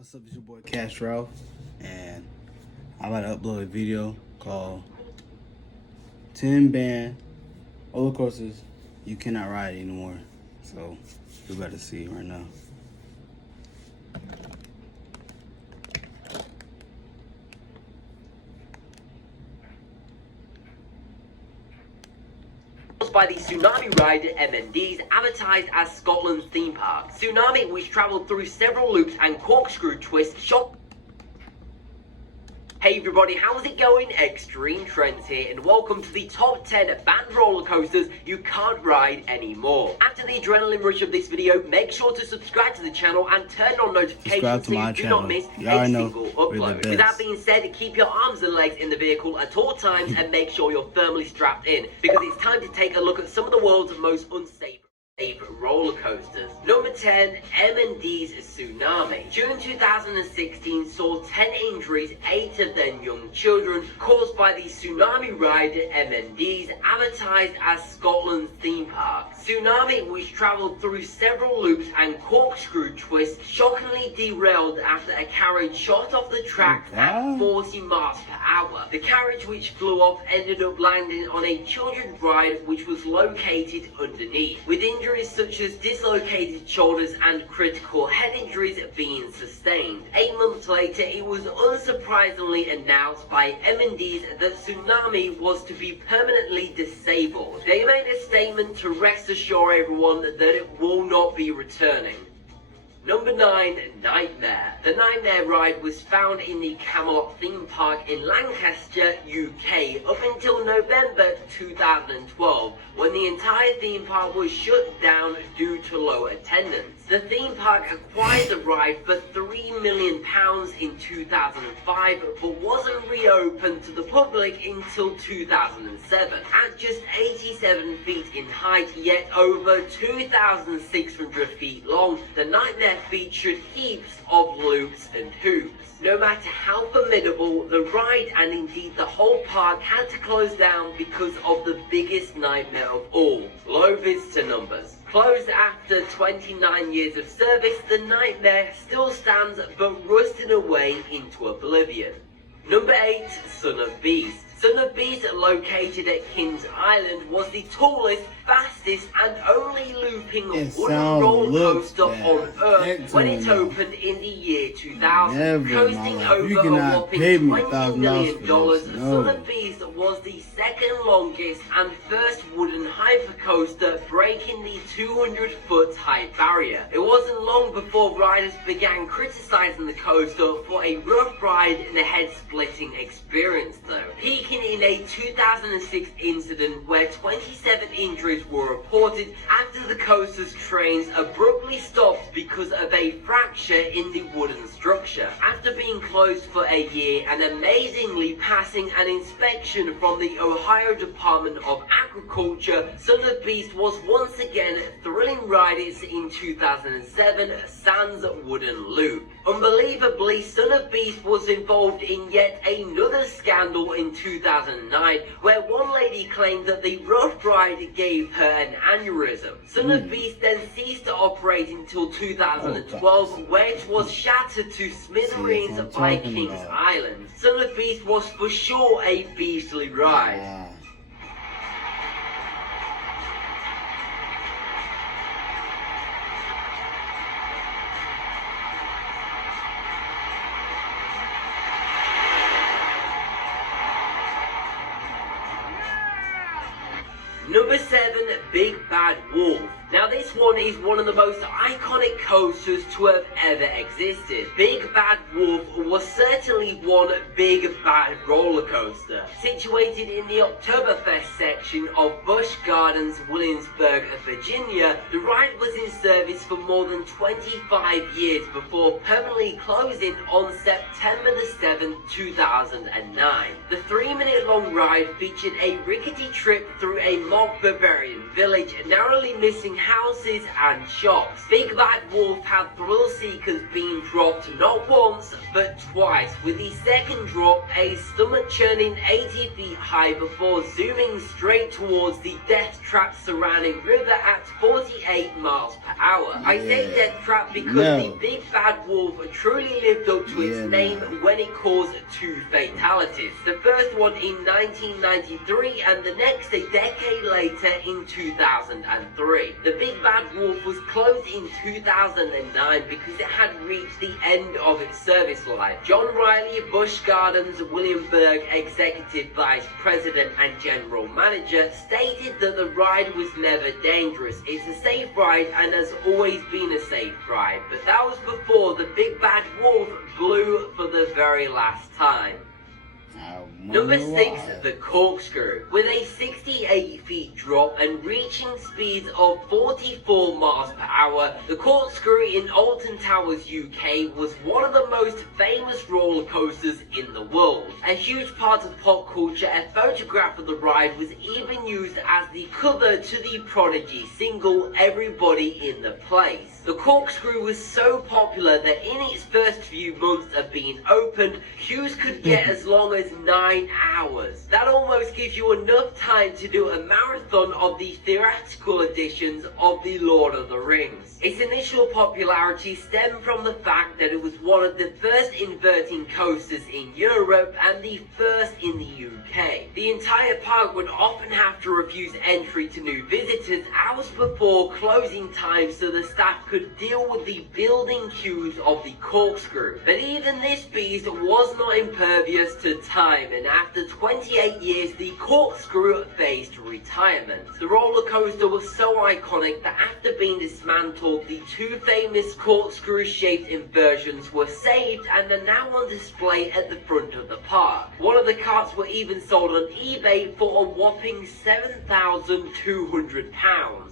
What's up, it's your boy Castro, and I'm about to upload a video called 10 Banned Roller Coasters You Cannot Ride Anymore. So, you're about to see it right now. By the Tsunami ride at MMDS, advertised as Scotland's theme park. Tsunami, which travelled through several loops and corkscrew twists, shocked. Hey everybody, how's it going? Extreme Trends here, and welcome to the top 10 banned roller coasters you can't ride anymore. After the adrenaline rush of this video, make sure to subscribe to the channel and turn on notifications so you do not miss a single upload. With that being said, keep your arms and legs in the vehicle at all times and make sure you're firmly strapped in, because it's time to take a look at some of the world's most unsafe roller coasters. Number 10, MMDS Tsunami. June 2016 saw 10 injuries, 8 of them young children, caused by the Tsunami ride at MMDS, advertised as Scotland's theme park. Tsunami, which travelled through several loops and corkscrew twists, shockingly derailed after a carriage shot off the track at 40 miles per hour. The carriage, which flew off, ended up landing on a children's ride which was located underneath, with injuries such as dislocated shoulders and critical head injuries being sustained. 8 months later, it was unsurprisingly announced by MMDS that Tsunami was to be permanently disabled. They made a statement to rest assure everyone that it will not be returning. Number 9, Nightmare. The Nightmare ride was found in the Camelot theme park in Lancaster, UK, up until November 2012, when the entire theme park was shut down due to low attendance. The theme park acquired the ride for £3 million in 2005, but wasn't reopened to the public until 2007. At just 87 feet in height, yet over 2,600 feet long, the Nightmare featured heaps of loops and hoops. No matter how formidable, the ride and indeed the whole park had to close down because of the biggest nightmare of all: low visitor numbers. Closed after 29 years of service, the Nightmare still stands but rusted away into oblivion. Number 8, Son of Beast. Son of Beast, located at Kings Island, was the tallest, fastest and only looping wooden roller coaster on Earth when it opened in the year 2000. Coasting over a whopping $20 million, Son of Beast was the second longest and first wooden hypercoaster, breaking the 200-foot height barrier. It wasn't long before riders began criticizing the coaster for a rough ride and a head-splitting experience though, peaking in a 2006 incident where 27 injuries were reported after the coaster's trains abruptly stopped because of a fracture in the wooden structure. After being closed for a year and amazingly passing an inspection from the Ohio Department of Agriculture, Son of Beast was once again thrilling riders in 2007 sans wooden loop. Unbelievably, Son of Beast was involved in yet another scandal in 2009, where one lady claimed that the rough ride gave her an aneurysm. Son of Beast then ceased to operate until 2012, where it was shattered to smithereens by Kings Island. Son of Beast was for sure a beastly ride. Number 7, Big Bad Wolf. Now this one is one of the most iconic coasters to have ever existed. Big Bad Wolf was certainly one big bad roller coaster. Situated in the Oktoberfest section of Busch Gardens, Williamsburg, Virginia, the ride was in service for more than 25 years before permanently closing on September the 7th, 2009. The 3-minute long ride featured a rickety trip through a mock barbarian village, narrowly missing houses and shops. Big Bad Wolf had thrill seekers being dropped not once but twice, with the second drop a stomach-churning 80 feet high before zooming straight towards the death trap surrounding river at 48 miles per hour. I say death trap because the Big Bad Wolf truly lived up to its name when it caused 2 fatalities. The first one in 1993 and the next a decade later in 2003. The Big Bad Wolf was closed in 2009 because it had reached the end of its service life. John Riley, Busch Gardens, William Berg, Executive Vice President and General Manager, stated that the ride was never dangerous. It's a safe ride and has always been a safe ride. But that was before the Big Bad Wolf blew for the very last time. Number 6, the Corkscrew. With a 68 feet drop and reaching speeds of 44 miles per hour, the Corkscrew in Alton Towers, UK was one of the most famous roller coasters in the world. A huge part of pop culture, a photograph of the ride was even used as the cover to the Prodigy single Everybody in the Place. The Corkscrew was so popular that in its first few months of being opened, queues could get as long as 9 hours. That almost gives you enough time to do a marathon of the theatrical editions of The Lord of the Rings. Its initial popularity stemmed from the fact that it was one of the first inverting coasters in Europe and the first in the UK. The entire park would often have to refuse entry to new visitors hours before closing time so the staff could deal with the building queues of the Corkscrew. But even this beast was not impervious to time, and after 28 years the Corkscrew faced retirement. The roller coaster was so iconic that after being dismantled, the 2 famous Corkscrew shaped inversions were saved and are now on display at the front of the park. One of the carts were even sold on eBay for a whopping £7,200.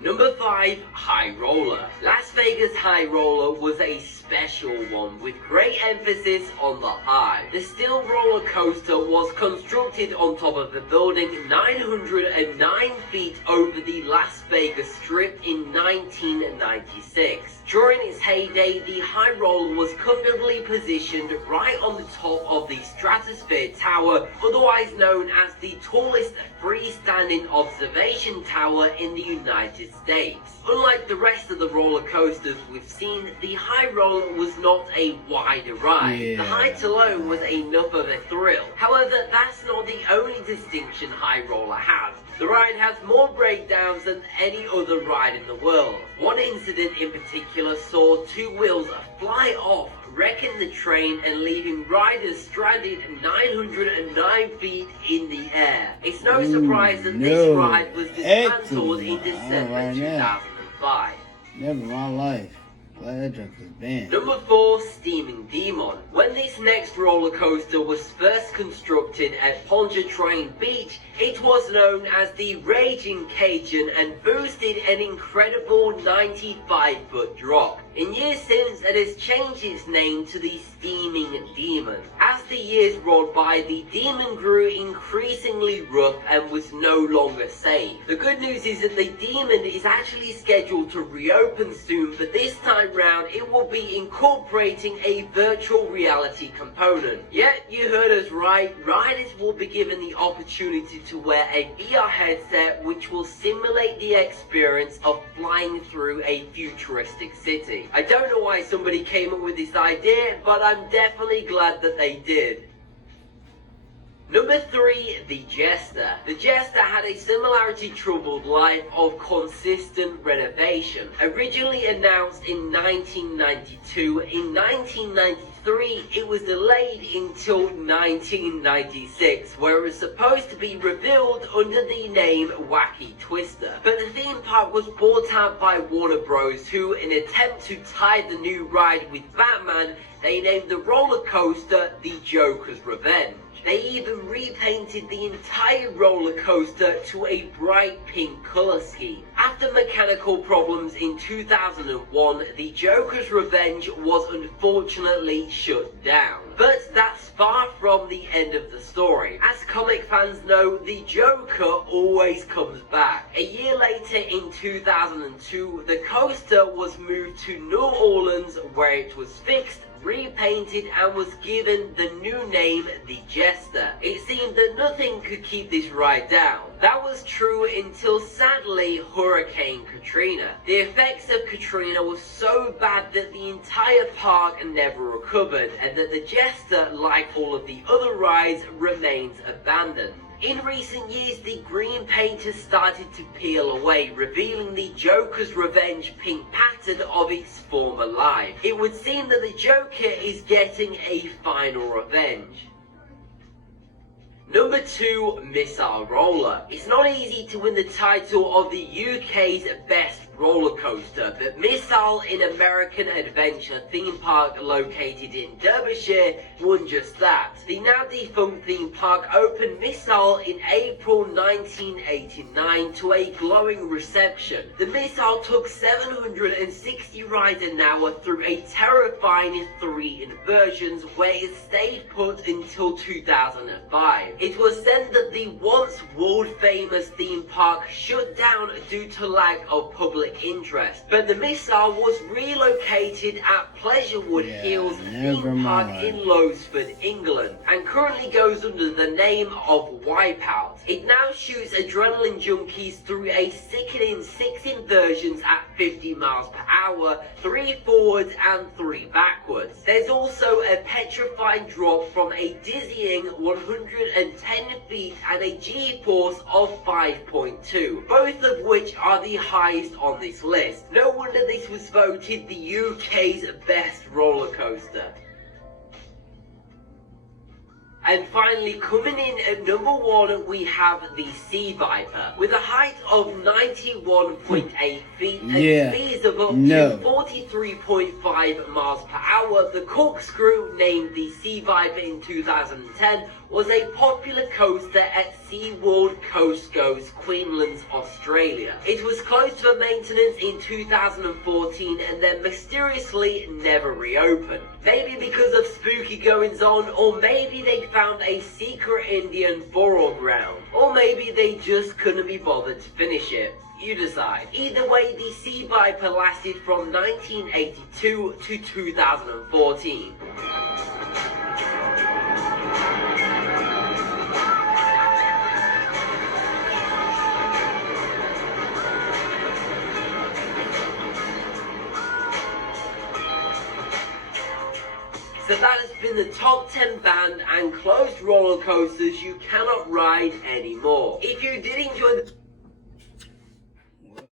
Number 5, High Roller. Las Vegas High Roller was a special one with great emphasis on the high. The steel roller coaster was constructed on top of a building 909 feet over the Las Vegas Strip in 1996. During its heyday, the High Roller was comfortably positioned right on the top of the Stratosphere Tower, otherwise known as the tallest freestanding observation tower in the United States. Unlike the rest of the roller coasters we've seen, the High Roller was not a wide ride. The height alone was enough of a thrill. However, that's not the only distinction High Roller has. The ride has more breakdowns than any other ride in the world. One incident in particular saw 2 wheels fly off, wrecking the train and leaving riders stranded 909 feet in the air. It's no surprise that this ride was dismantled in December 2005. Never in my life. Glad that junk is banned. Number 4, Steaming Demon. When this next roller coaster was first constructed at Pontchartrain Beach, it was known as the Raging Cajun and boosted an incredible 95-foot drop. In years since, it has changed its name to the Steaming Demon. As the years rolled by, the Demon grew increasingly rough and was no longer safe. The good news is that the Demon is actually scheduled to reopen soon, but this time round it will be incorporating a virtual reality component. Yet, you heard us right, riders will be given the opportunity to wear a VR headset which will simulate the experience of flying through a futuristic city. I don't know why somebody came up with this idea, but I'm definitely glad that they did. Number 3, the Jester. The Jester had a similarity-troubled life of consistent renovation. Originally announced in 1992, in 1993 it was delayed until 1996, where it was supposed to be revealed under the name Wacky Twister. But the theme park was bought out by Warner Bros, who, in an attempt to tie the new ride with Batman, they named the roller coaster the Joker's Revenge. They even repainted the entire roller coaster to a bright pink color scheme. After mechanical problems in 2001, the Joker's Revenge was unfortunately shut down. But that's far from the end of the story. As comic fans know, the Joker always comes back. A year later in 2002, the coaster was moved to New Orleans, where it was fixed, repainted, and was given the new name, the Jester. It seemed that nothing could keep this ride down. That was true until, sadly, Hurricane Katrina. The effects of Katrina were so bad that the entire park never recovered, and that the Jester, like all of the other rides, remains abandoned. In recent years, the green paint has started to peel away, revealing the Joker's Revenge pink pattern of its former life. It would seem that the Joker is getting a final revenge. Number 2, Missile Roller. It's not easy to win the title of the UK's best roller coaster, but Missile in American Adventure theme park located in Derbyshire won just that. The now defunct theme park opened Missile in April 1989 to a glowing reception. The Missile took 760 rides an hour through a terrifying 3 inversions, where it stayed put until 2005. It was then that the once world famous theme park shut down due to lack of public interest, but the Missile was relocated at Pleasurewood Hills theme park in Lowesford, England, and currently goes under the name of Wipeout. It now shoots adrenaline junkies through a sickening 6 inversions at 50 miles per hour, 3 forwards and 3 backwards. There's also a petrifying drop from a dizzying 110 feet and a G-force of 5.2, both of which are the highest on this list. No wonder this was voted the UK's best roller coaster. And finally, coming in at number 1, we have the Sea Viper. With a height of 91.8 feet and speeds of up to 43.5 miles per hour, the Corkscrew, named the Sea Viper in 2010, was a popular coaster at SeaWorld Coast Goes, Queensland, Australia. It was closed for maintenance in 2014 and then mysteriously never reopened. Maybe because of spooky goings on, or maybe they found a secret Indian burial ground, or maybe they just couldn't be bothered to finish it. You decide. Either way, the Sea Viper lasted from 1982 to 2014. So that has been the top 10 banned and closed roller coasters you cannot ride anymore. If you did enjoy the